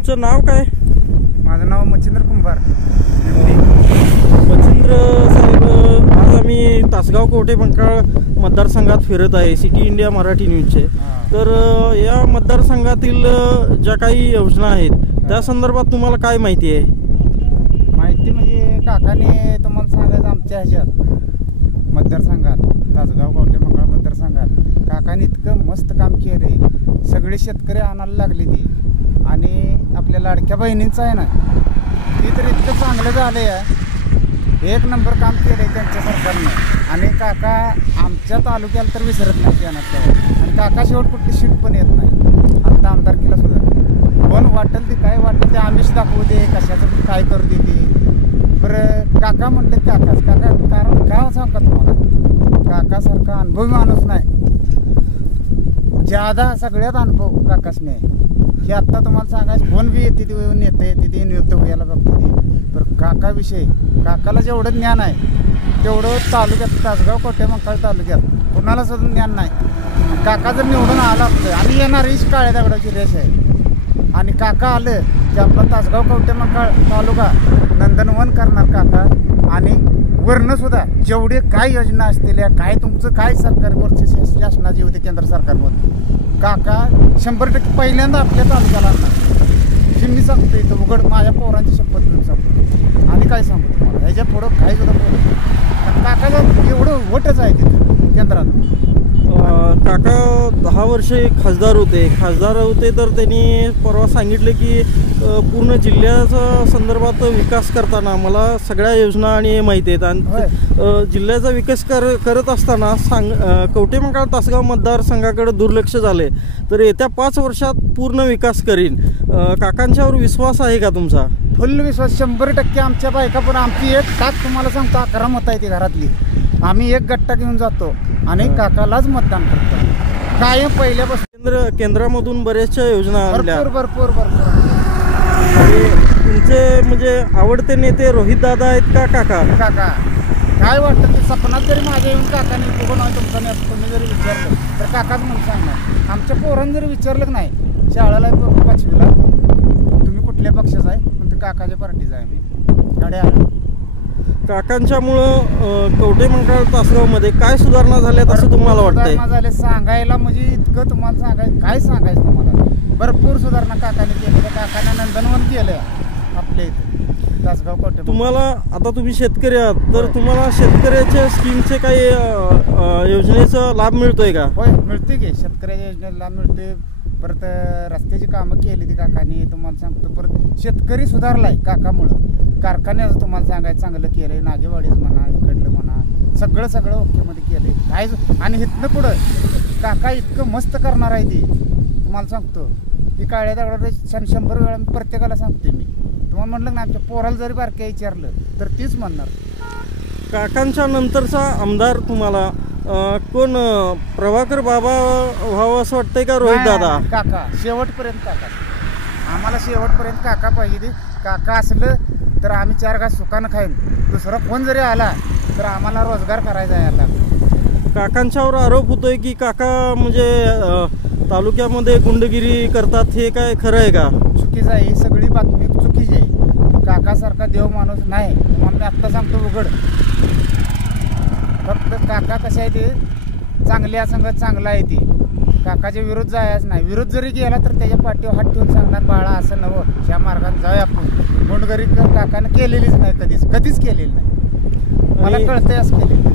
तुमचं नाव काय? माझं नाव मच्छिंद्र कुंभार. मच्छिंद्र साहेब, आज आम्ही तासगाव कवठेमहांकाळ मतदारसंघात फिरत आहे, सिटी इंडिया मराठी न्यूजचे. तर या मतदारसंघातील ज्या काही योजना आहेत त्या संदर्भात तुम्हाला काय माहिती आहे? माहिती म्हणजे काकाने तुम्हाला सांगायचं, आमच्या ह्याच्यात मतदारसंघात तासगाव कवठेमहांकाळ मतदारसंघात काकाने इतकं मस्त काम केलं आहे. सगळे शेतकरी आणायला लागले ती, आणि आपल्या लाडक्या बहिणींचं आहे ना, ती तर इतकं चांगलं झालं आहे. एक नंबर काम केलं आहे त्यांच्या सरकारनं. आणि काका आमच्या तालुक्याला तर विसरत नाही त्यानंतर. आणि काका शेवट कुठली शीट पण येत नाही. आता आमदारकीला सुद्धा कोण वाटेल ते काय वाटेल ते आमिष दाखवू दे, कशाचं काय करू दे ते. बरं काका म्हटले काका कारण काय सांग का तुम्हाला, काकासारखा अनुभवी माणूस नाही. ज्यादा सगळ्यात अनुभव काकासने हे. आत्ता तुम्हाला सांगायचं, फोन बी येते ते नेते तिथे नेतं व्हायला बघते ते. तर काकाविषयी काकाला जेवढं ज्ञान आहे तेवढं तालुक्यात तासगाव कवठेमहांकाळ तालुक्यात कोणाला सुद्धा ज्ञान नाही. काका जर निवडून आला आपलं आणि येणार हीच काळ्या दगडाची रेष आहे. आणि काका आलं की आपला तासगाव कवठेमहांकाळ तालुका नंदनवन करणार काका. आणि वरणंसुद्धा जेवढे काय योजना असतील, काय तुमचं काय सरकारवरचे शासनाची होते केंद्र सरकारमध्ये, काका 100% पहिल्यांदा आपल्या तालुक्याला आणणार. हे मी सांगतो इथं उघड, माझ्या पोरांची शपथ मी सांगतो. आणि काय सांगतो तुम्हाला, ह्याच्या पुढं काय सुद्धा बोलतो. काकाचं एवढं वटच आहे तिथं केंद्रात. काका 10 वर्षे खासदार होते तर त्यांनी परवा सांगितले की पूर्ण जिल्ह्याचा संदर्भात विकास करताना मला सगळ्या योजना आणि माहिती आहेत. आणि जिल्ह्याचा विकास करत असताना कवठेमहांकाळ तासगाव मतदारसंघाकडे दुर्लक्ष झाले, तर येत्या 5 वर्षात पूर्ण विकास करीन. काकांच्यावर विश्वास आहे का तुमचा? फुल विश्वास, 100% आमच्या बायका. पण आमची एक टाक तुम्हाला सांगतो, 11 मतं आहे ती घरातली. आम्ही एक गट्टा घेऊन जातो आणि काकालाच मतदान करतो कायम पहिल्यापासून. केंद्रामधून बऱ्याचशा योजना आणल्या. भरपूर. तुमचे म्हणजे आवडते नेते रोहित दादा आहेत का काका? काका काय वाटतं ते सपनात जरी माझ्या येऊन काकाने बघून तुमचा नेता तुम्ही जरी विचारलं तर काकाच म्हणून सांगणार. आमच्या पोरांनी जरी विचारलं नाही, शाळेला 5वीला तुम्ही कुठल्या पक्षाचा आहे, पण ते काकाच्या पार्टीचा आहे. मी गाड्या काकांच्यामुळं कवठेमहांकाळ तासगावमध्ये काय सुधारणा झाल्यात असं तुम्हाला वाटतंय? झाले सांगायला म्हणजे इतकं तुम्हाला काय सांगायचं तुम्हाला. भरपूर सुधारणा काकाने केली. काकाने नंदनवन केलं आपल्या इथे तासगाव कवठे. तुम्हाला आता तुम्ही शेतकरी आहात, तर तुम्हाला शेतकऱ्याच्या स्कीमचे काही योजनेचा लाभ मिळतोय का? होय, मिळते की शेतकऱ्याच्या योजनेचा लाभ मिळते. परत रस्त्याची कामं केली ती काकाने, तुम्हाला सांगतो. परत शेतकरी सुधारलाय काकामुळं. कारखान्याचं तुम्हाला सांगायचं चांगलं केलं आहे. नागेवाडीच म्हणा, इकडलं म्हणा, सगळं ओकेमध्ये केलं आहे काय. आणि इथनं पुढं काका इतकं मस्त करणार आहे ती, तुम्हाला सांगतो. ही काळ्या दगडावर 100 वेळा प्रत्येकाला सांगते मी. तुम्हाला म्हणलं ना, आमच्या पोराला जरी बारक्या विचारलं तर तीच म्हणणार. काकांच्या नंतरचा आमदार तुम्हाला कोण, प्रभाकर बाबा व्हावं असं वाटतंय का रोहित दादा? काका शेवटपर्यंत काका. आम्हाला शेवटपर्यंत काका पाहिजे. काका असलं तर आम्ही 4 घास सुखानं खाईन. दुसरा फोन जरी आला तर आम्हाला रोजगार करायचा आहे. आता काकांच्यावर आरोप होतोय की काका म्हणजे तालुक्यामध्ये गुंडगिरी करतात, हे काय खरं आहे का? चुकीचं आहे, ही सगळी बातमी चुकीची आहे. काकासारखा देव माणूस नाही. तुम्हाला मी आत्ता सांगतो उघड. फक्त काका कसे आहे ते चांगल्या संगत चांगला आहे ती. काकाच्या विरोध जायच नाही. विरोध जरी गेला तर त्याच्या पाठीवर हात ठेवून सांगणार, बाळा असं नवं, ह्या मार्गाने जाऊया आपण. गुंडगिरी काकानं केलेलीच नाही, कधीच केलेली नाही. मला कळतंय असं केलेली.